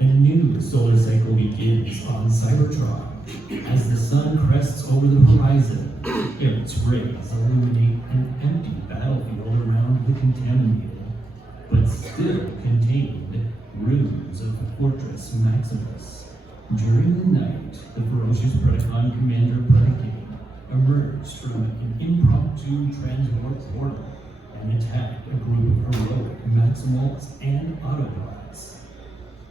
A new solar cycle begins on Cybertron as the sun crests over the horizon. Its rays illuminate an empty battlefield around the contaminated, but still contained, ruins of Fortress Maximus. During the night, the ferocious Predacon commander Predacane emerged from an impromptu transport portal and attacked a group of heroic Maximals and Autobots.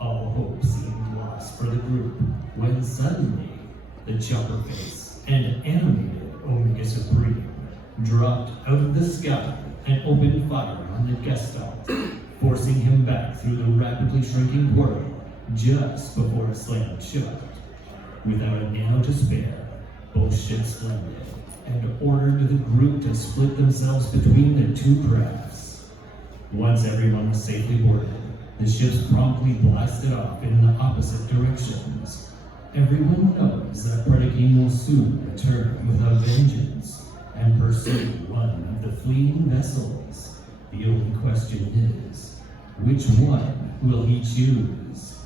All hope seemed lost for the group when suddenly the chopper face and animated Omega Supreme dropped out of the sky and opened fire on the Gestalt, forcing him back through the rapidly shrinking portal just before it slammed shut. Without a nano to spare, both ships landed and ordered the group to split themselves between the two crafts. Once everyone was safely boarded, the ships promptly blasted off in the opposite directions. Everyone knows that Predacane will soon return with a vengeance and pursue one of the fleeing vessels. The only question is, which one will he choose?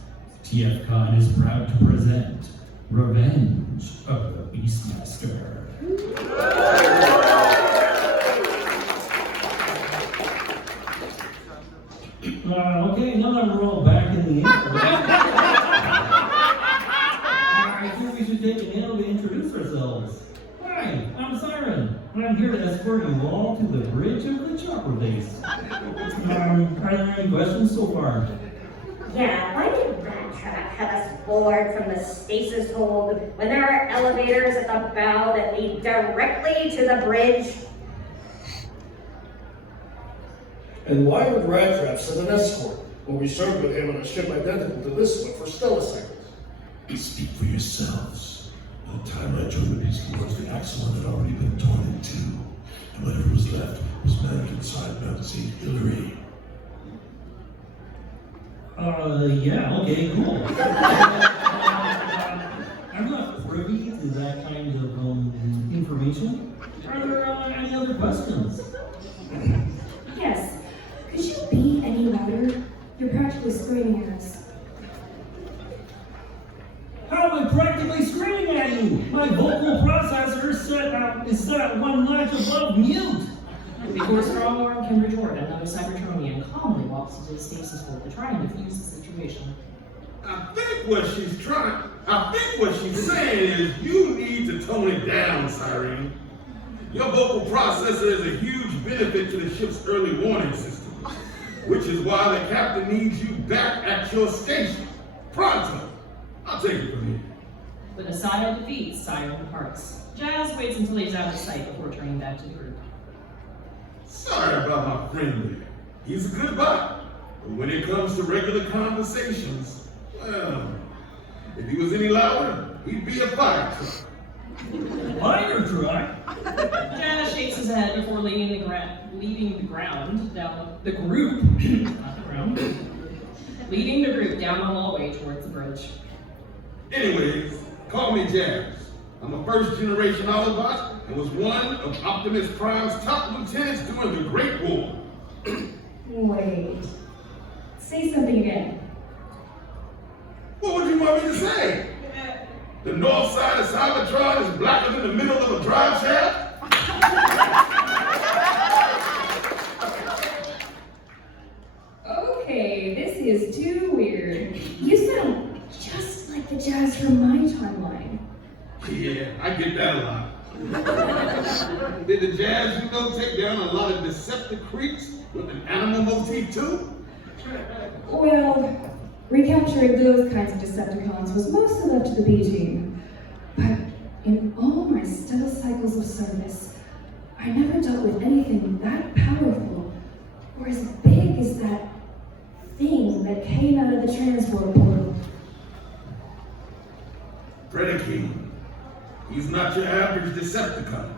TFCon is proud to present Revenge of the Beastmaster. Okay, now that we're all back in the air, I think we should take a minute to introduce ourselves. Hi, I'm Siren, and I'm here to escort you all to the bridge of the chopper base. Are there any questions so far? Yeah, why did Rat Trap have us board from the stasis hold when there are elevators at the bow that lead directly to the bridge? And why would Rat Trap send an escort when we served with him on a ship identical to this one for stellar cycles? Speak for yourselves. By the time I joined the Beast Lords, the Axelon had already been torn in two, and whatever was left was managed inside Mount St. Hilary. Yeah, okay, cool. I'm not privy to that kind of information. Are there any other questions? Yes. Could you be any louder? You're practically screaming at us. How am I practically screaming at you? My vocal processor is set at one notch above mute. Before Strongarm can retort, another Cybertronian calmly walks into the stasis hold to try and defuse the situation. I think what she's saying is you need to tone it down, Siren. Your vocal processor is a huge benefit to the ship's early warning system, which is why the captain needs you back at your station. Pronto. I'll take it from here. With a sigh of defeat, Siren departs. Jazz waits until he's out of sight before turning back to the group. Sorry about my friend there. He's a good bot. But when it comes to regular conversations, well, if he was any louder, he'd be a fire truck. Fire truck? Jazz shakes his head before leading the group down the hallway towards the bridge. Anyways, call me Jazz. I'm a first-generation Autobot and was one of Optimus Prime's top lieutenants during the Great War. Wait. Say something again. What would you want me to say? The north side of Cybertron is blacker than the middle of a drive shaft? Okay, this is too weird. You sound just like the Jazz from my timeline. Yeah, I get that a lot. Did the Jazz you know take down a lot of Decepticreeps with an animal motif too? Well, recapturing those kinds of Decepticons was mostly left to the B team. But in all my stellar cycles of service, I never dealt with anything that powerful or as big as that thing that came out of the transport portal. Predacane. He's not your average Decepticon.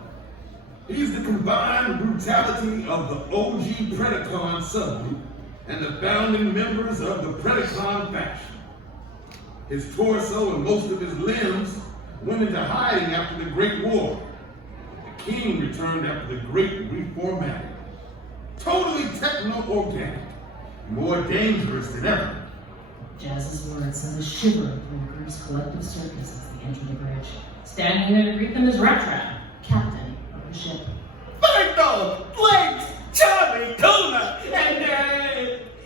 He's the combined brutality of the OG Predacon subgroup and the founding members of the Predacon faction. His torso and most of his limbs went into hiding after the Great War. The king returned after the Great Reformatting. Totally techno-organic, more dangerous than ever. Jazz's words sent a shiver through the group's collective circus as they entered the bridge. Standing there to greet them is Rat Trap, captain of the ship. Birdo, Legs, Charlie, Tuna,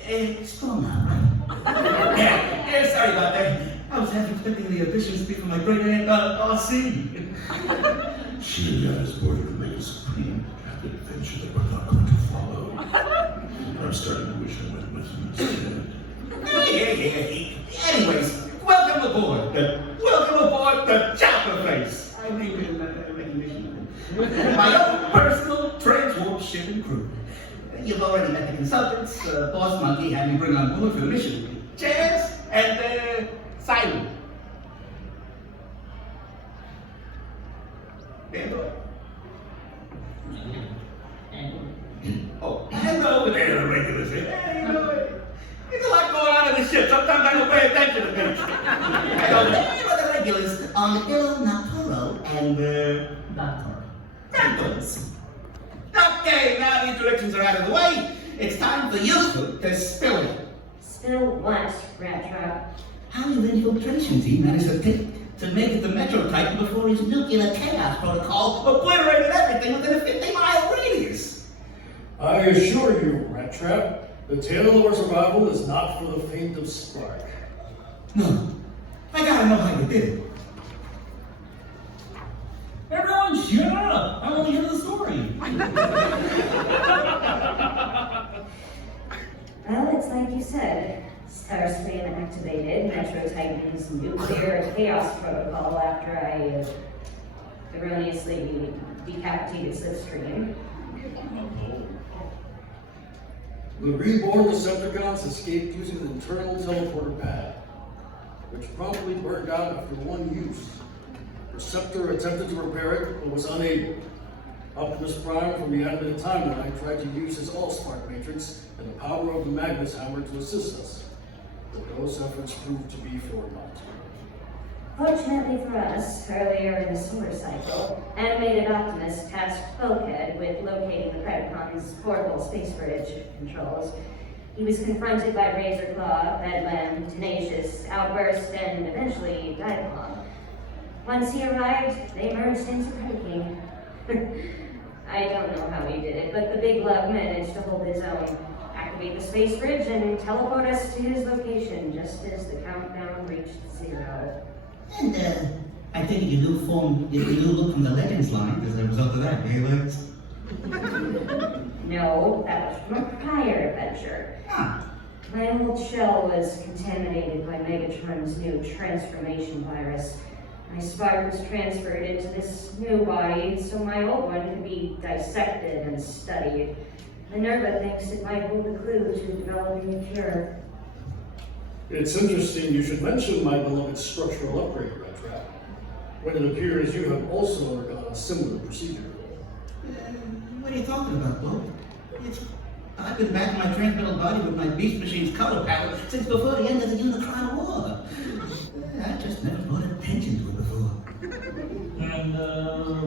and Spooner. Yeah, sorry about that. I was half expecting the audition to speak for my great aunt, R.C. She and Alice boarded to make a supreme epic adventure that we're not going to follow. I'm starting to wish I went with them instead. Anyways, welcome aboard. Welcome aboard the Chopper Face. I mean, in recognition of it. My own personal transport ship and crew. You've already met the consultants. Boss Monkey had me bring on board for the mission. Jazz and Simon. Android. Oh, and over there, the regulars. Hey, you know it. There's a lot going on in the ship. Sometimes I don't pay attention to things. And over there are the regulars. Armadillo, Natoro, and Santos. Okay, now the introductions are out of the way. It's time for you to spill it. Spill what, Rat Trap? How your infiltration team managed to make it to Metro Titan before his nuclear chaos protocol obliterated everything within a 50-mile radius. I assure you, Rat Trap, the tale of our survival is not for the faint of spark. No, I gotta know how you did it. Everyone, shut up! I want to hear the story. Well, it's like you said. Starscream activated Metro Titan's nuclear chaos protocol after I erroneously decapitated Slipstream. The reborn Decepticons escaped using an internal teleporter pad, which promptly burned out after one use. Receptor attempted to repair it, but was unable. Optimus Prime from the animated timeline tried to use his Allspark Matrix and the power of the Magnus Hammer to assist us, but those efforts proved to be for naught. Fortunately for us, earlier in the solar cycle, animated Optimus tasked Bulkhead with locating the Predacon's portable space bridge controls. He was confronted by Razor Claw, Bedlam, Tenacious, Outburst, and eventually Dive-Bomb. Once he arrived, they merged into Predaking. I don't know how he did it, but the Big Lug managed to hold his own, activate the space bridge, and teleport us to his location just as the countdown reached 0. And I think you do look from the Legends line as a result of that, eh, Legs? No, that was from a prior adventure. Huh. My old shell was contaminated by Megatron's new transformation virus. My spark was transferred into this new body, so my old one could be dissected and studied. Minerva thinks it might hold a clue to developing a cure. It's interesting you should mention my beloved structural upgrade, Rat Trap, when it appears you have also undergone a similar procedure. What are you talking about, Bo? I've been back in my transmetal body with my Beast Machine's color palette since before the end of the Unicron War. I just never brought attention to it before. And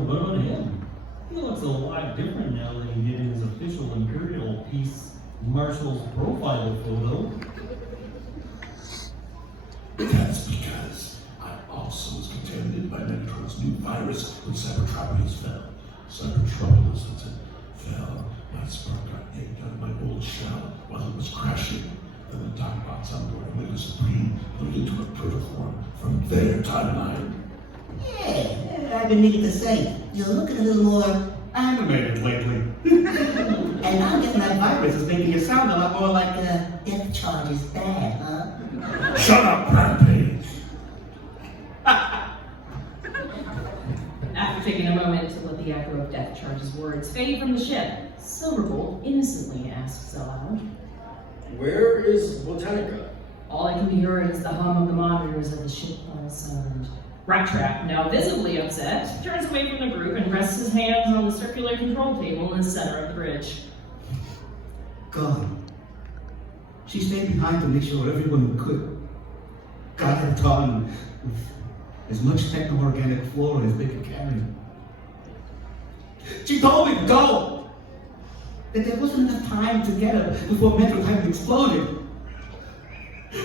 what about him? He looks a lot different now than he did in his official Imperial Peace Marshal's profile photo. That's because I also was contaminated by Megatron's new virus when Cybertropolis fell. Cybertropolis fell. My spark got yanked out of my old shell while it was crashing. Then the Docbots on board Omega Supreme put it into a protoform from their timeline. Yeah, I've been needing to say, you're looking a little more animated lately. And I'm getting that virus is making you sound a lot more like Death Charge is bad, huh? Shut up, Rampage! After taking a moment to let the echo of Death Charge's words fade from the ship, Silverbolt innocently asks aloud, Where is Botanica? all I can be hearing is the hum of the monitors of the ship all silent. Rat Trap, now visibly upset, turns away from the group and rests his hands on the circular control table in the center of the bridge. God. She stayed behind to make sure everyone could got her done with as much techno-organic flora as they could carry. She told me to go! That there wasn't enough time to get her before Metro Titan exploded.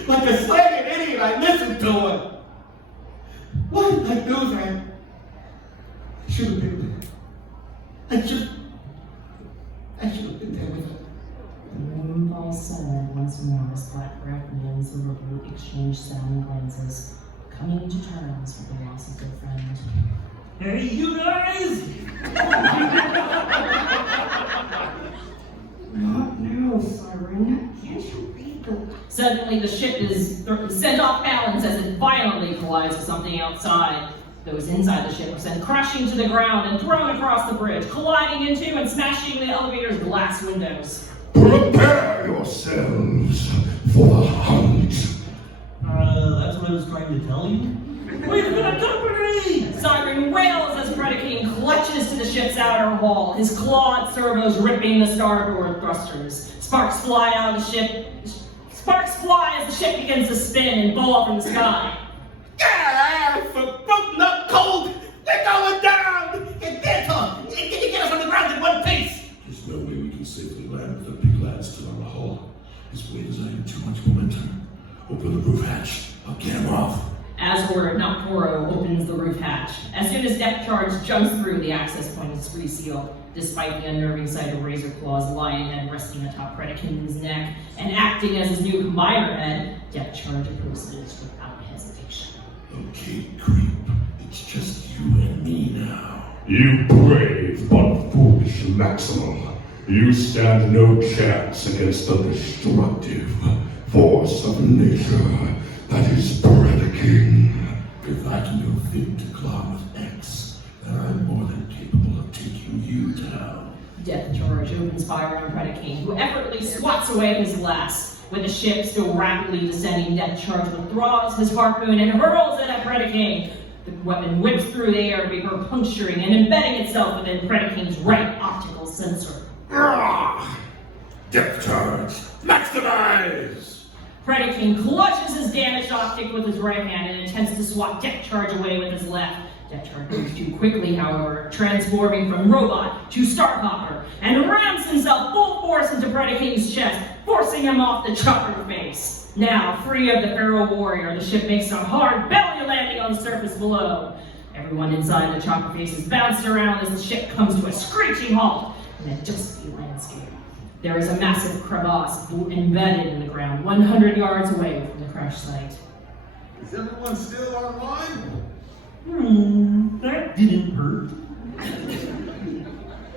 Like a slagging idiot, I listened to him. Why did I do that? I should have been there. I should have been there with her. The room falls silent once more as Black Arachne and Silverblue exchange sound glances, coming to terms with the loss of their friend. Hey, you guys! Not now, Siren. Can't you read the... Suddenly, the ship is sent off balance as it violently collides with something outside. Those inside the ship are sent crashing to the ground and thrown across the bridge, colliding into and smashing the elevator's glass windows. Prepare yourselves for the hunt. That's what I was trying to tell you. We've got company! Siren wails as Predaking clutches to the ship's outer hull, his clawed servos ripping the starboard thrusters. Sparks fly out of the ship. Sparks fly as the ship begins to spin and fall from the sky. For broken up cold, we're going down! Get there, Tom! Can you get us on the ground in one piece? There's no way we can safely land with the big lad still on the hull. His weight is adding too much momentum. Open the roof hatch. I'll get him off. As ordered, Noctoro opens the roof hatch. As soon as Deck Charge jumps through, the access point is resealed. Despite the unnerving sight of Razor Claw's lion head resting atop Predakin's neck and acting as his new combiner head, Deck Charge approaches without hesitation. Okay, creep. It's just you and me now. You brave but foolish Maximal. You stand no chance against the destructive force of nature that is Predaking. If I can go fit to claw with X, then I'm more than capable of taking you down. Death Charge opens fire on Predaking, who effortlessly swats away his last. With the ship still rapidly descending, Death Charge withdraws his harpoon and hurls it at Predaking. The weapon whips through the air before puncturing and embedding itself within Predaking's right optical sensor. Depth charge, maximize! Predaking clutches his damaged optic with his right hand and attempts to swat Death Charge away with his left. Death Charge moves too quickly, however, transforming from robot to Starhopper, and rams himself full force into Predaking's chest, forcing him off the chopper face. Now, free of the feral warrior, the ship makes a hard belly landing on the surface below. Everyone inside the chopper face is bounced around as the ship comes to a screeching halt in a dusty landscape. There is a massive crevasse embedded in the ground, 100 yards away from the crash site. Is everyone still online? That didn't hurt.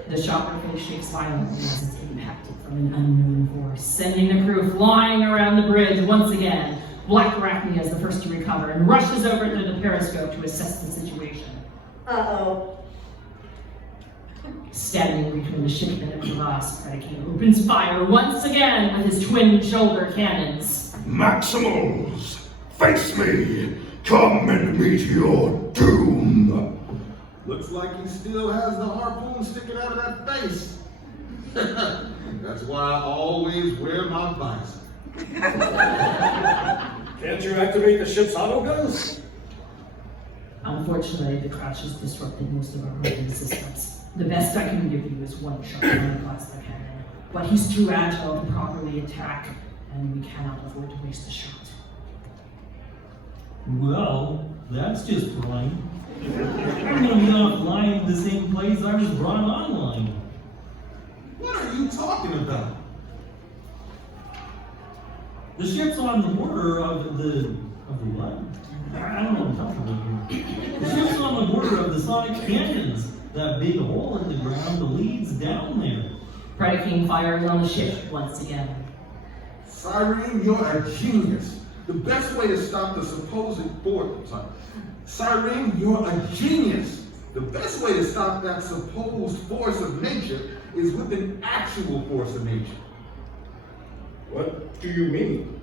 The chopper face shakes violently as it's impacted from an unknown force, sending the crew flying around the bridge once again. Black Arachne is the first to recover and rushes over to the periscope to assess the situation. Uh-oh. Standing between the ship and the crevasse, Predaking opens fire once again with his twin shoulder cannons. Maximals, face me. Come and meet your doom. Looks like he still has the harpoon sticking out of that face. That's why I always wear my visor. Can't you activate the ship's auto guns? Unfortunately, the crash has disrupted most of our weapon systems. The best I can give you is one shot from the plasma cannon, but he's too agile to properly attack, and we cannot afford to waste a shot. Well, that's just fine. I'm gonna be offline the same place I was brought online. What are you talking about? The ship's on the border of the what? I don't know what I'm talking about here. The ship's on the border of the Sonic Canyons. That big hole in the ground leads down there. Predaking fires on the ship once again. Cyrene, you're a genius. The best way to stop the supposed force. Cyrene, you're a genius. The best way to stop that supposed force of nature is with an actual force of nature. What do you mean?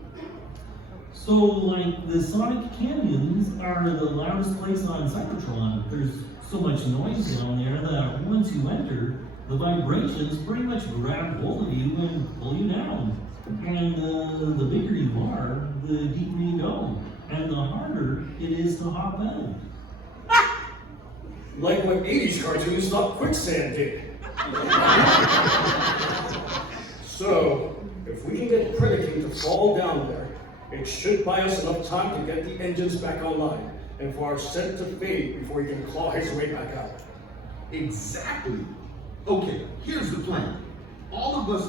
So, like, the Sonic Canyons are the loudest place on Cybertron. There's so much noise down there that once you enter, the vibrations pretty much grab hold of you and pull you down. And the bigger you are, the deeper you go, and the harder it is to hop out. Like what 80s cartoons thought quicksand did. So, if we can get Predaking to fall down there, It should buy us enough time to get the engines back online, and for our scent to fade before he can claw his way back out. Exactly. Okay, here's the plan. All of us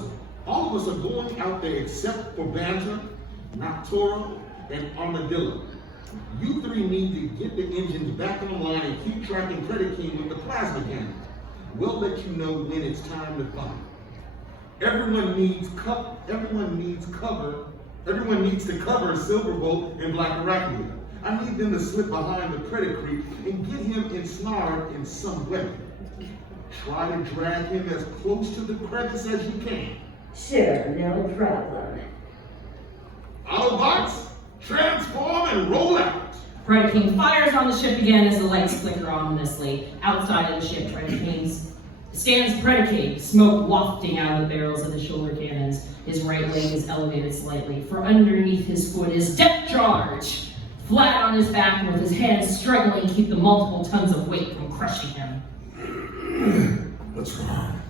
are going out there except for Banter, Noctoro, and Armadillo. You three need to get the engines back online and keep tracking Predaking with the plasma cannon. We'll let you know when it's time to fight. Everyone needs to cover Silverbolt and Black Arachnoid. I need them to slip behind the Predacrete and get him ensnared in some weapon. Try to drag him as close to the crevice as you can. Sure, no problem. Autobots, transform and roll out! Predaking fires on the ship again as the lights flicker ominously. Outside of the ship, stands Predaking, smoke wafting out of the barrels of the shoulder cannons. His right leg is elevated slightly, for underneath his foot is Depth Charge! Flat on his back and with his hands struggling to keep the multiple tons of weight from crushing him. What's wrong?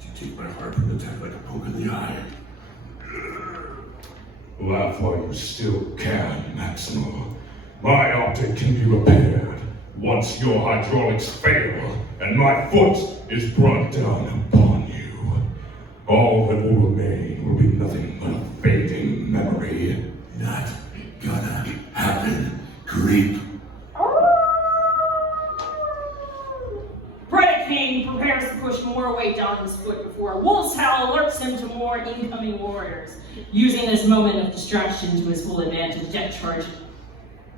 Did you take my harpoon attack like a poke in the eye? Laugh while you still can, Maximo. My optic can be repaired once your hydraulics fail and my foot is brought down upon you. All that will remain will be nothing but a fading memory. Not gonna happen, creep. Predaking prepares to push more weight down his foot before a wolf's howl alerts him to more incoming warriors. Using this moment of distraction to his full advantage, Depth Charge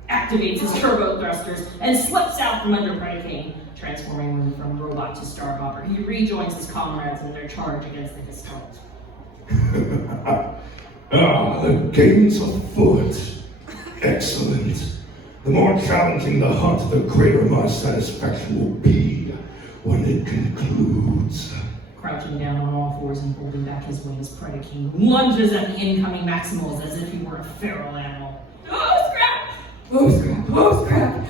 activates his turbo thrusters and slips out from under Predaking, transforming him from robot to Starhopper. He rejoins his comrades in their charge against the Gestalt. The gains afoot. Excellent. The more challenging the hunt, the greater my satisfaction will be when it concludes. Crouching down on all fours and holding back his wings, Predaking lunges at the incoming Maximals as if he were a feral animal. Oh scrap! Oh scrap! Oh scrap!